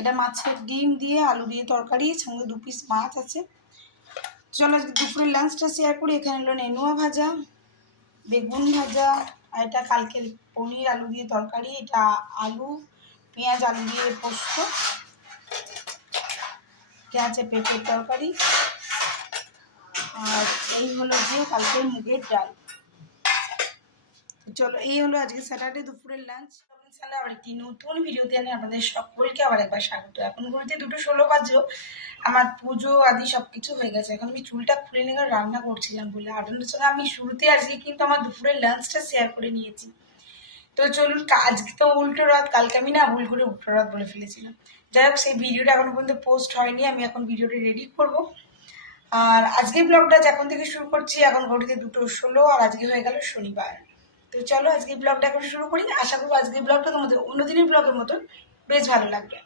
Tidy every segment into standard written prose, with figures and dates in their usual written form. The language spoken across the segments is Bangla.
এটা মাছের ডিম দিয়ে আলু দিয়ে তরকারি, সঙ্গে 2 পিস মাছ আছে। চলো আজকে দুপুরের লাঞ্চটা শেয়ার করি। এখানে হলো নেনুয়া ভাজা, বেগুন ভাজা, আর এটা কালকের পনির আলু দিয়ে তরকারি, এটা আলু পেঁয়াজ আলু দিয়ে পোস্ত, আছে পেঁপের তরকারি, আর এই হলো যে কালকের মুগের ডাল। চলো এই হলো আজকে স্যাটারডে দুপুরের লাঞ্চ। সালে আবার একটি নতুন ভিডিওতে আমি আপনাদের সকলকে আবার একবার স্বাগত। এখন ঘুরতে 2:16 বাজেও আমার পুজো আদি সবকিছু হয়ে গেছে। এখন আমি চুলটা খুলে নিয়ে রান্না করছিলাম বলে আপনাদের সঙ্গে আমি শুরুতে আজকে কিন্তু আমার দুপুরের লাঞ্চটা শেয়ার করে নিয়েছি। তো চলুন, আজকে তো উল্টো রাত, কালকে আমি না ভুল করে উল্টো রাত বলে ফেলেছিলাম। যাই হোক, সেই ভিডিওটা এখনো পর্যন্ত পোস্ট হয়নি, আমি এখন ভিডিওটা রেডি করব। আর আজকে ব্লগটা যখন থেকে শুরু করছি এখন ঘড়িতে 2:16, আর আজকে হয়ে গেল শনিবার। তো চলো আজকে ব্লগটা এখন শুরু করি। আশা করবো আজকে ব্লগটা তোমাদের অন্যদিনের ব্লগের মতন বেশ ভালো লাগবে।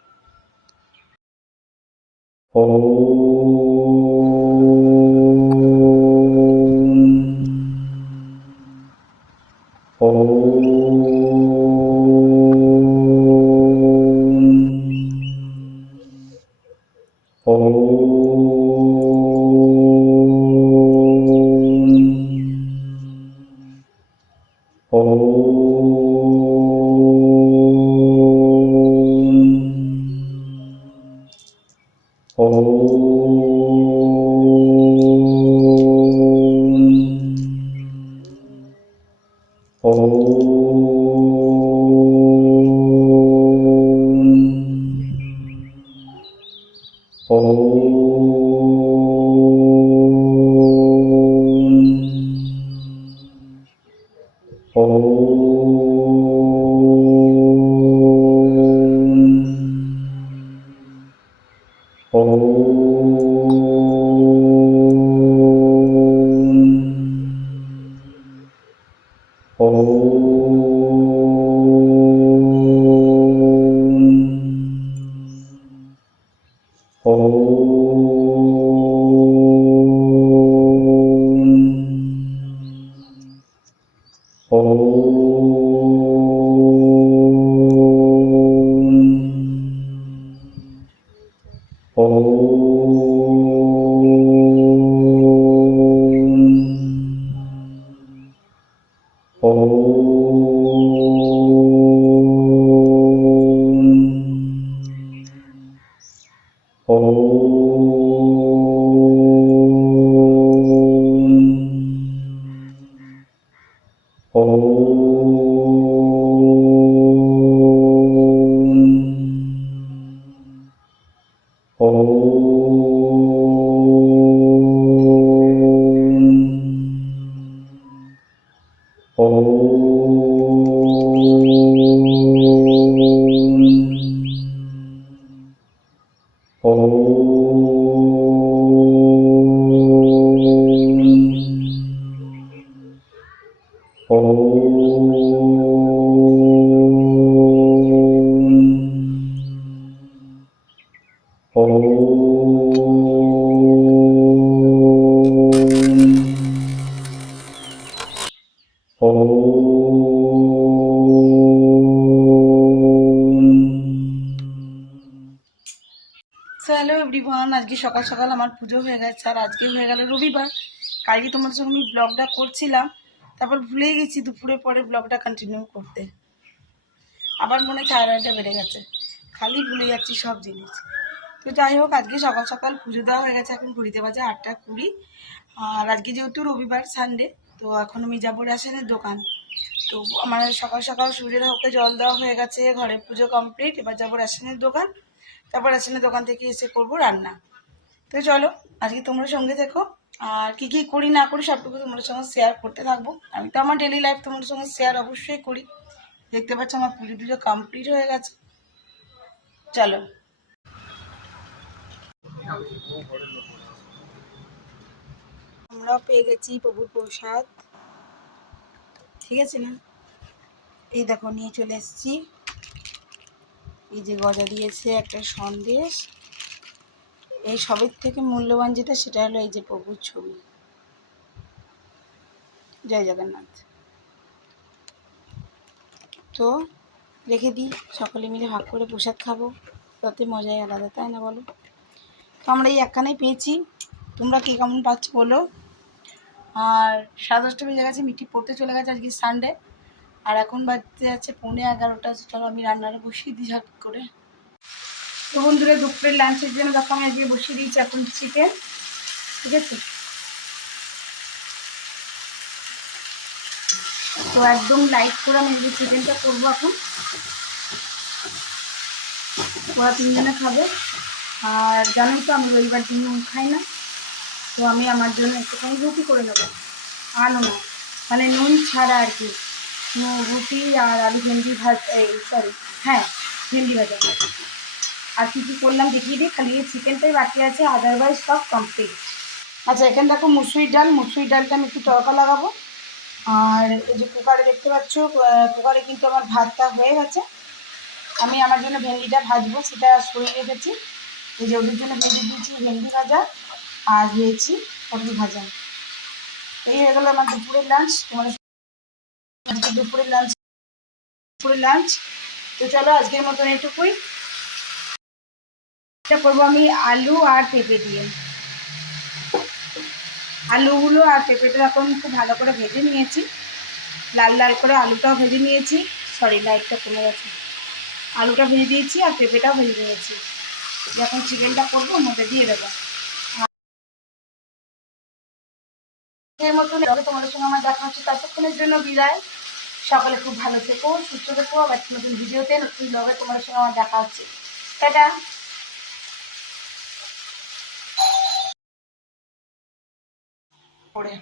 হ্যালো এভরিওয়ান, আজকে সকাল সকাল আমার পুজো হয়ে গেছে, আর আজকে হয়ে গেল রবিবার। কালকে তোমার সঙ্গে আমি ব্লগটা করছিলাম, তারপর ভুলেই গেছি দুপুরে পরে ব্লগটা কন্টিনিউ করতে। আবার মনে থায়রয়েডটা বেড়ে গেছে, খালি ভুলে যাচ্ছি সব জিনিস। তো যাই হোক, আজকে সকাল সকাল পুজো দেওয়া হয়ে গেছে, এখন ঘুরিতে বাজে 8টা 20। আর আজকে যেহেতু রবিবার সানডে, তো এখন আমি যাবো রেশনের দোকান। তো আমার সকাল সকাল সূর্যের ওকে জল দেওয়া হয়ে গেছে, ঘরে পুজো কমপ্লিট। এবার যাবো রেশনের দোকান, তারপর রেশনের দোকান থেকে এসে করবো রান্না। তো চলো আজকে তোমরা সঙ্গে থেকো, আর কি কি করি না করি সবটুকু তোমাদের সঙ্গে শেয়ার করতে থাকবো। আমি তো আমার ডেলি লাইফ তোমাদের সঙ্গে শেয়ার অবশ্যই করি। দেখতে পাচ্ছ আমার পুজো টুজো কমপ্লিট হয়ে গেছে। চলো, আমরাও পেয়ে গেছি প্রভুর প্রসাদ, ঠিক আছে না? এই দেখো নিয়ে চলে এসেছি, এই যে গজা দিয়েছে, একটা সন্দেশ। এই সবের থেকে মূল্যবান যেটা সেটা হলো এই যে প্রভুর ছবি। জয় জগন্নাথ। তো রেখে দিই, সকলে মিলে ভাগ করে প্রসাদ খাবো। তাতে মজাই আলাদা, তাই না বলো? তো আমরা এই একখানেই পেয়েছি, তোমরা কে কেমন পাচ্ছ বলো। আর 10:30 বেজে গেছে, মিটি পড়তে চলে গেছে, আজকে সানডে। আর এখন বাজতে যাচ্ছে 11:15। চলো আমি রান্নাটা বসিয়ে দিই ঝট করে। তো বন্ধুরা, দুপুরের লাঞ্চের জন্য দেখো আমি আজকে বসিয়ে দিয়েছি এখন চিকেন, ঠিক আছে? তো একদম লাইট করে আমি এই চিকেনটা করবো এখন, ওরা 3 জনে খাবে। আর জানোই তো আমি রবিবার দিন নুন খাই না, তো আমি আমার জন্য একটুখানি রুটি করে নেবো। আলু না, মানে নুন ছাড়া আর কি, রুটি আর আলু ভেন্ডি এই সরি, হ্যাঁ ভেন্ডি ভাজা। আর কী কী করলাম দেখিয়ে দিই, খালি এই চিকেনটাই বাকি আছে, আদারওয়াইজ সব কমপ্লিট। আচ্ছা, এখানে দেখো মুসুরির ডালটা আমি একটু তড়কা লাগাবো। আর এই যে কুকারে দেখতে পাচ্ছ, কুকারে কিন্তু আমার ভাতটা হয়ে গেছে। আমি আমার জন্য ভেন্ডিটা ভাজবো, সেটা সরিয়ে রেখেছি। এই যে ওদের জন্য ভেন্ডি দিয়েছি, ভেন্ডি ভাজা, আর দিয়েছি পটল ভাজা। এই হয়ে গেলো আমার দুপুরের লাঞ্চ। তোমার আজকে দুপুরের লাঞ্চ। তো চলো আজকের মতন এটুকুই। এটা করবো আমি আলু আর পেঁপে দিয়ে। আলুগুলো আর পেঁপেটা এখন খুব ভালো করে ভেজে নিয়েছি, লাল লাল করে আলুটাও ভেজে নিয়েছি। সরি, লাইটটা কমে গেছে। আলুটা ভেজে দিয়েছি আর পেঁপেটাও ভেজে নিয়েছি। যখন চিকেনটা করবো ওর মধ্যে দিয়ে দেবো। এর মতন তোমাদের সঙ্গে আমার দেখা হচ্ছে, ততক্ষণের জন্য বিদায়। সকালে খুব ভালো থেকো, সুস্থ থেকো। আবার নতুন ভিডিওতে নতুন ব্লগে তোমাদের সঙ্গে আমার দেখা হচ্ছে। টাটা। পরে